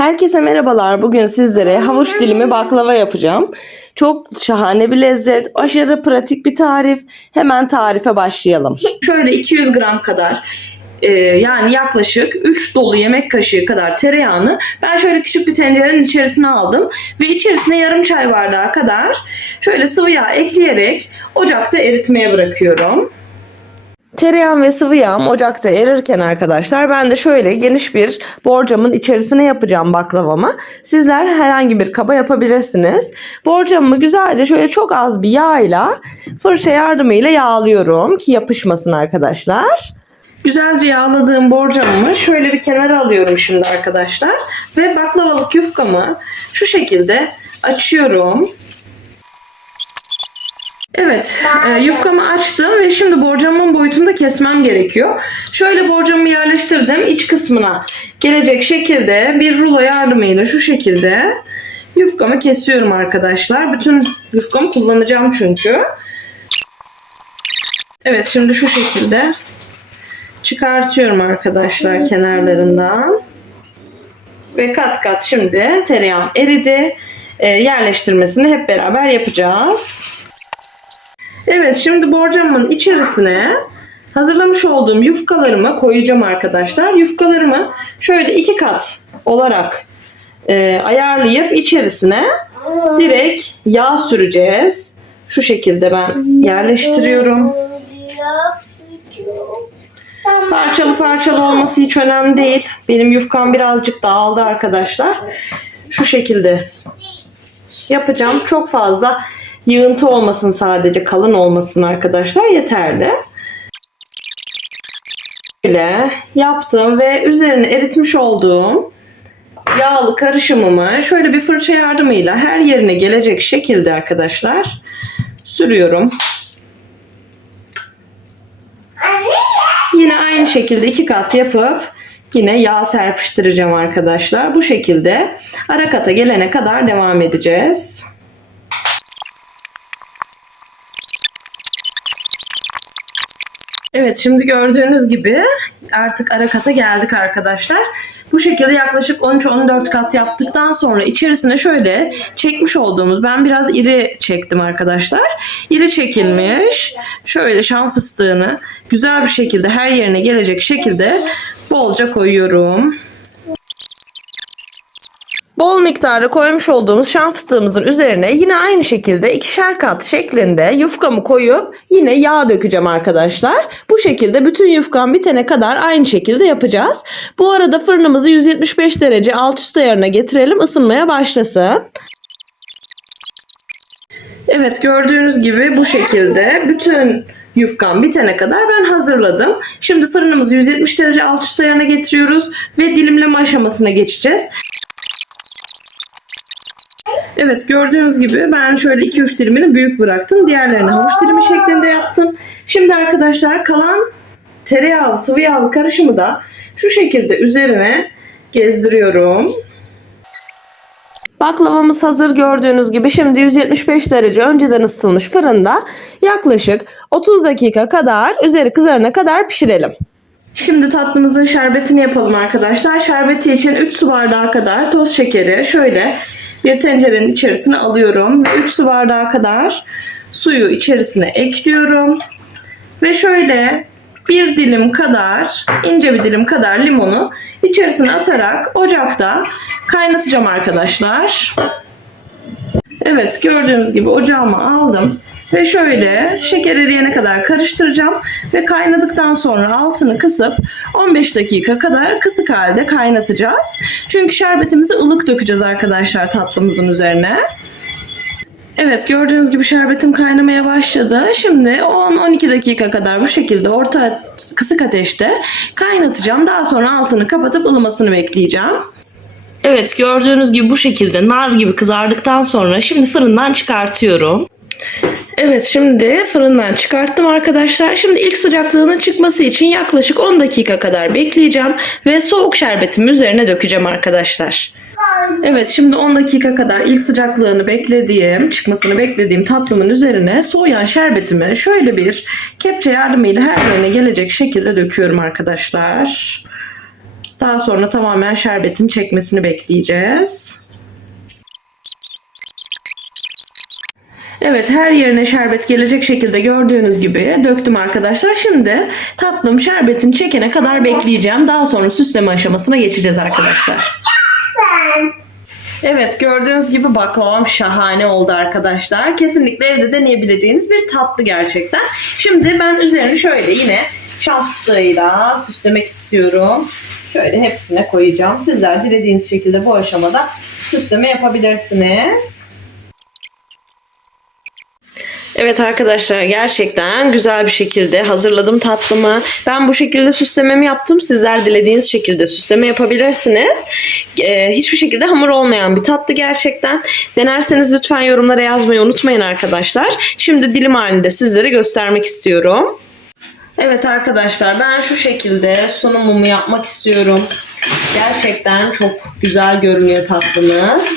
Herkese merhabalar. Bugün sizlere havuç dilimi baklava yapacağım. Çok şahane bir lezzet, aşırı pratik bir tarif. Hemen tarife başlayalım. Şöyle 200 gram kadar e, yani yaklaşık 3 dolu yemek kaşığı kadar tereyağını ben şöyle küçük bir tencerenin içerisine aldım ve içerisine yarım çay bardağı kadar şöyle sıvı yağ ekleyerek ocakta eritmeye bırakıyorum. Tereyağım ve sıvı yağım ocakta erirken arkadaşlar ben de şöyle geniş bir borcamın içerisine yapacağım baklavamı. Sizler herhangi bir kaba yapabilirsiniz. Borcamımı güzelce şöyle çok az bir yağla fırça yardımıyla yağlıyorum ki yapışmasın arkadaşlar. Güzelce yağladığım borcamımı şöyle bir kenara alıyorum şimdi arkadaşlar. Ve baklavalık yufkamı şu şekilde açıyorum. Evet, e, yufkamı açtım ve şimdi borcamın boyutunu da kesmem gerekiyor. Şöyle borcamı yerleştirdim iç kısmına gelecek şekilde bir rulo yardımıyla şu şekilde yufkamı kesiyorum arkadaşlar. Bütün yufkamı kullanacağım çünkü. Evet, şimdi şu şekilde çıkartıyorum arkadaşlar kenarlarından. Ve kat kat şimdi tereyağım eridi. E, yerleştirmesini hep beraber yapacağız. Evet şimdi borcamın içerisine hazırlamış olduğum yufkalarımı koyacağım arkadaşlar. Yufkalarımı şöyle iki kat olarak e, ayarlayıp içerisine direkt yağ süreceğiz. Şu şekilde ben yerleştiriyorum. Parçalı parçalı olması hiç önemli değil. Benim yufkam birazcık dağıldı arkadaşlar. Şu şekilde yapacağım. Çok fazla yığıntı olmasın sadece kalın olmasın arkadaşlar yeterli. Böyle yaptım ve üzerine eritmiş olduğum yağlı karışımımı şöyle bir fırça yardımıyla her yerine gelecek şekilde arkadaşlar sürüyorum. Yine aynı şekilde iki kat yapıp yine yağ serpiştireceğim arkadaşlar. Bu şekilde ara kata gelene kadar devam edeceğiz. Evet şimdi gördüğünüz gibi artık ara kata geldik arkadaşlar. Bu şekilde yaklaşık 13-14 kat yaptıktan sonra içerisine şöyle çekmiş olduğumuz ben biraz iri çektim arkadaşlar. İri çekilmiş şöyle şan fıstığını güzel bir şekilde her yerine gelecek şekilde bolca koyuyorum. Miktarda koymuş olduğumuz şan fıstığımızın üzerine yine aynı şekilde ikişer kat şeklinde yufkamı koyup yine yağ dökeceğim arkadaşlar. Bu şekilde bütün yufkam bitene kadar aynı şekilde yapacağız. Bu arada fırınımızı 175 derece alt üst ayarına getirelim ısınmaya başlasın. Evet gördüğünüz gibi bu şekilde bütün yufkam bitene kadar ben hazırladım. Şimdi fırınımızı 170 derece alt üst ayarına getiriyoruz ve dilimleme aşamasına geçeceğiz. Evet gördüğünüz gibi ben şöyle 2-3 dilimini büyük bıraktım. Diğerlerini havuç dilimi şeklinde yaptım. Şimdi arkadaşlar kalan tereyağlı sıvı yağlı karışımı da şu şekilde üzerine gezdiriyorum. Baklavamız hazır gördüğünüz gibi şimdi 175 derece önceden ısıtılmış fırında yaklaşık 30 dakika kadar üzeri kızarana kadar pişirelim. Şimdi tatlımızın şerbetini yapalım arkadaşlar. Şerbeti için 3 su bardağı kadar toz şekeri şöyle bir tencerenin içerisine alıyorum ve 3 su bardağı kadar suyu içerisine ekliyorum. Ve şöyle bir dilim kadar, ince bir dilim kadar limonu içerisine atarak ocakta kaynatacağım arkadaşlar. Evet gördüğünüz gibi ocağıma aldım. Ve şöyle şeker eriyene kadar karıştıracağım. Ve kaynadıktan sonra altını kısıp 15 dakika kadar kısık halde kaynatacağız. Çünkü şerbetimizi ılık dökeceğiz arkadaşlar tatlımızın üzerine. Evet gördüğünüz gibi şerbetim kaynamaya başladı. Şimdi 10-12 dakika kadar bu şekilde orta kısık ateşte kaynatacağım. Daha sonra altını kapatıp ılımasını bekleyeceğim. Evet gördüğünüz gibi bu şekilde nar gibi kızardıktan sonra şimdi fırından çıkartıyorum. Evet şimdi fırından çıkarttım arkadaşlar. Şimdi ilk sıcaklığının çıkması için yaklaşık 10 dakika kadar bekleyeceğim ve soğuk şerbetimi üzerine dökeceğim arkadaşlar. Evet şimdi 10 dakika kadar ilk sıcaklığını beklediğim, çıkmasını beklediğim tatlımın üzerine soğuyan şerbetimi şöyle bir kepçe yardımıyla her yerine gelecek şekilde döküyorum arkadaşlar. Daha sonra tamamen şerbetin çekmesini bekleyeceğiz. Evet her yerine şerbet gelecek şekilde gördüğünüz gibi döktüm arkadaşlar. Şimdi tatlım şerbetin çekene kadar bekleyeceğim. Daha sonra süsleme aşamasına geçeceğiz arkadaşlar. Evet gördüğünüz gibi baklavam şahane oldu arkadaşlar. Kesinlikle evde deneyebileceğiniz bir tatlı gerçekten. Şimdi ben üzerini şöyle yine şan fıstığıyla süslemek istiyorum. Şöyle hepsine koyacağım. Sizler dilediğiniz şekilde bu aşamada süsleme yapabilirsiniz. Evet arkadaşlar gerçekten güzel bir şekilde hazırladım tatlımı. Ben bu şekilde süslememi yaptım. Sizler dilediğiniz şekilde süsleme yapabilirsiniz. Ee, hiçbir şekilde hamur olmayan bir tatlı gerçekten. Denerseniz lütfen yorumlara yazmayı unutmayın arkadaşlar. Şimdi dilim halinde sizlere göstermek istiyorum. Evet arkadaşlar ben şu şekilde sunumumu yapmak istiyorum. Gerçekten çok güzel görünüyor tatlımız.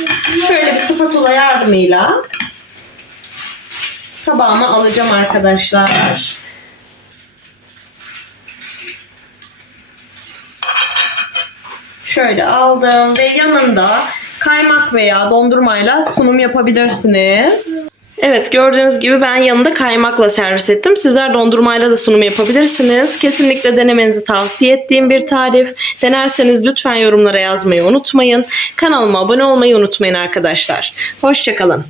Şöyle bir spatula yardımıyla tabağıma alacağım arkadaşlar. Şöyle aldım ve yanında kaymak veya dondurmayla sunum yapabilirsiniz. Evet gördüğünüz gibi ben yanında kaymakla servis ettim. Sizler dondurmayla da sunum yapabilirsiniz. Kesinlikle denemenizi tavsiye ettiğim bir tarif. Denerseniz lütfen yorumlara yazmayı unutmayın. Kanalıma abone olmayı unutmayın arkadaşlar. Hoşçakalın.